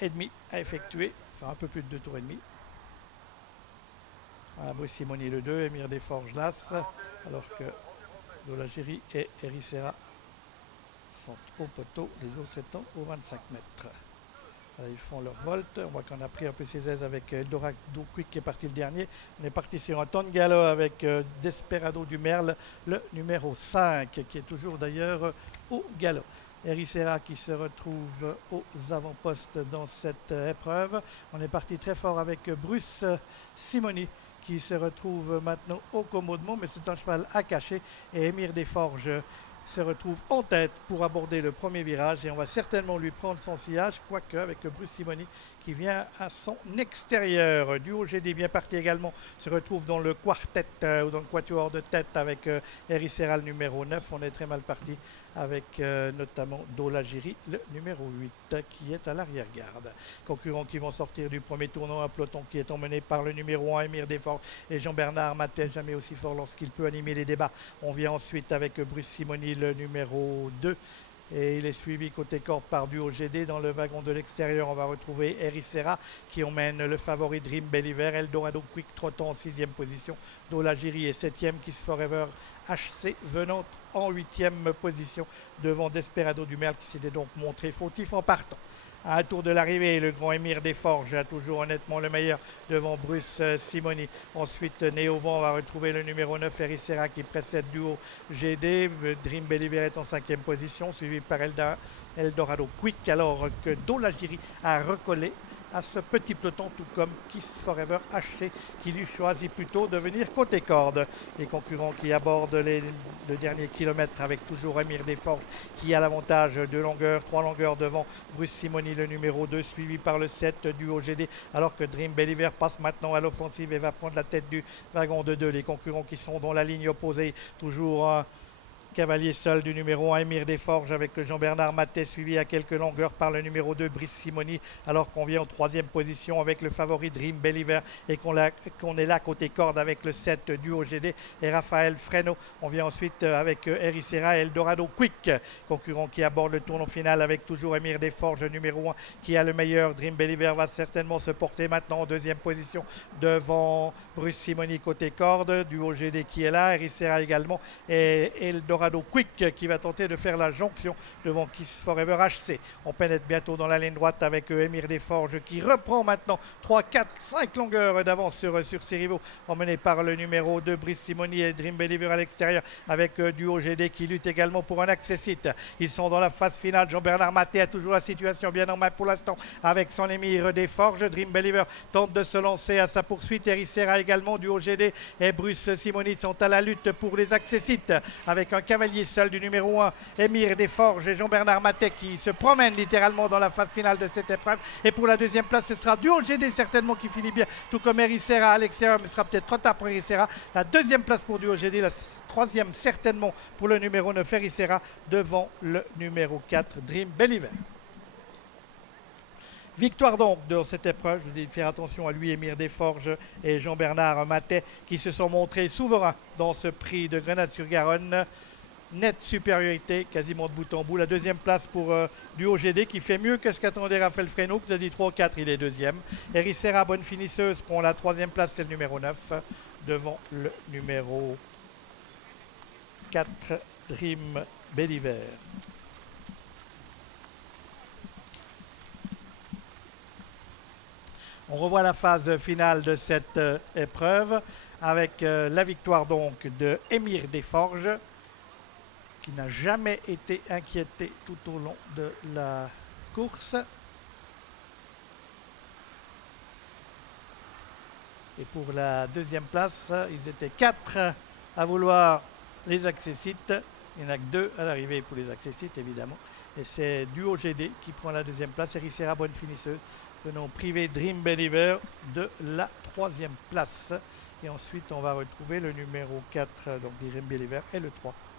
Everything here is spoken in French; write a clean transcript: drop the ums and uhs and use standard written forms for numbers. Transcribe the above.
et demi à effectuer, enfin un peu plus de 2 tours et demi. Voilà, Bruce Simoni le 2, Émir Desforges l'As, alors que Dolagiri et Ericeira sont au poteau, les autres étant aux 25 mètres. Ils font leur volte. On voit qu'on a pris un peu ses aises avec Eldorado Quick qui est parti le dernier. On est parti sur un ton de galop avec Desperado du Merle, le numéro 5, qui est toujours d'ailleurs au galop. Ericeira qui se retrouve aux avant-postes dans cette épreuve. On est parti très fort avec Bruce Simoni qui se retrouve maintenant au commodement, mais c'est un cheval à cacher. Et Émir Desforges se retrouve en tête pour aborder le premier virage et on va certainement lui prendre son sillage, quoique avec Bruce Simoni qui vient à son extérieur. Duo GD bien parti également se retrouve dans le quartet ou dans le quatuor de tête avec Ericeira le numéro 9. On est très mal parti avec notamment Dolagiri le numéro 8 qui est à l'arrière-garde. Concurrents qui vont sortir du premier tournoi, un peloton qui est emmené par le numéro 1 Émir Desforges et Jean-Bernard Matet, jamais aussi fort lorsqu'il peut animer les débats. On vient ensuite avec Bruce Simoni le numéro 2 et il est suivi côté corde par Duo GD. Dans le wagon de l'extérieur, on va retrouver Ericeira qui emmène le favori Dream Believer, Eldorado Quick trottant en 6e position, Dolagiri est 7e, Kiss Forever HC venant en 8e position devant Desperado du Merle qui s'était donc montré fautif en partant. À un tour de l'arrivée, le grand Émir Desforges a toujours honnêtement le meilleur devant Bruce Simoni. Ensuite, Néovent va retrouver le numéro 9, Ericeira qui précède Duo GD. Dream Believer est en 5e position, suivi par Eldorado Quick, alors que Dolagiri a recollé à ce petit peloton, tout comme Kiss Forever HC qui lui choisit plutôt de venir côté corde. Les concurrents qui abordent le dernier kilomètre avec toujours Émir Desforges qui a l'avantage de longueur, 3 longueurs devant Bruce Simoni le numéro 2, suivi par le 7 Duo GD, alors que Dream Believer passe maintenant à l'offensive et va prendre la tête du wagon de 2. Les concurrents qui sont dans la ligne opposée, toujours cavalier seul du numéro 1 Émir Desforges avec Jean-Bernard Matet suivi à quelques longueurs par le numéro 2 Bruce Simoni, alors qu'on vient en 3e position avec le favori Dream Believer et qu'on est là côté corde avec le 7 Duo GD et Raphaël Freno. On vient ensuite avec Ericeira et Eldorado Quick, concurrent qui aborde le tournoi final avec toujours Émir Desforges numéro 1 qui a le meilleur. Dream Believer va certainement se porter maintenant en 2e position devant Bruce Simoni côté corde, Duo GD qui est là, Ericeira également et Eldorado Quick qui va tenter de faire la jonction devant Kiss Forever HC. On pénètre bientôt dans la ligne droite avec Émir Desforges qui reprend maintenant 3, 4, 5 longueurs d'avance sur ses rivaux, emmené par le numéro 2 Bruce Simoni et Dream Believer à l'extérieur avec Duo GD qui lutte également pour un accessite. Ils sont dans la phase finale. Jean-Bernard Maté a toujours la situation bien en main pour l'instant avec son Émir Desforges. Dream Believer tente de se lancer à sa poursuite. Ericeira également, Duo GD et Bruce Simoni sont à la lutte pour les accessites avec un cavalier seul du numéro 1 Émir Desforges et Jean-Bernard Matet qui se promènent littéralement dans la phase finale de cette épreuve. Et pour la 2e place, ce sera Duo GD certainement qui finit bien, tout comme Ericeira à l'extérieur, mais ce sera peut-être trop tard pour Ericeira. La 2e place pour Duo GD, la 3e certainement pour le numéro 9 Ericeira devant le numéro 4 Dream Believer. Victoire donc dans cette épreuve. Je dis de faire attention à lui, Émir Desforges et Jean-Bernard Matet qui se sont montrés souverains dans ce prix de Grenade-sur-Garonne. Nette supériorité, quasiment de bout en bout. La 2e place pour Duo GD qui fait mieux que ce qu'attendait Raphaël Freno, qui a dit 3 ou 4, il est 2e. Ericeira, bonne finisseuse, prend la 3e place, c'est le numéro 9, devant le numéro 4, Dream Believer. On revoit la phase finale de cette épreuve avec la victoire donc de Émir Desforges qui n'a jamais été inquiété tout au long de la course. Et pour la 2e place, ils étaient 4 à vouloir les accessites. Il n'y en a que 2 à l'arrivée pour les accessites, évidemment. Et c'est Duo GD qui prend la 2e place. Ericeira, bonne finisseuse, venons priver Dream Believer de la 3e place. Et ensuite, on va retrouver le numéro 4, donc Dream Believer, et le 3.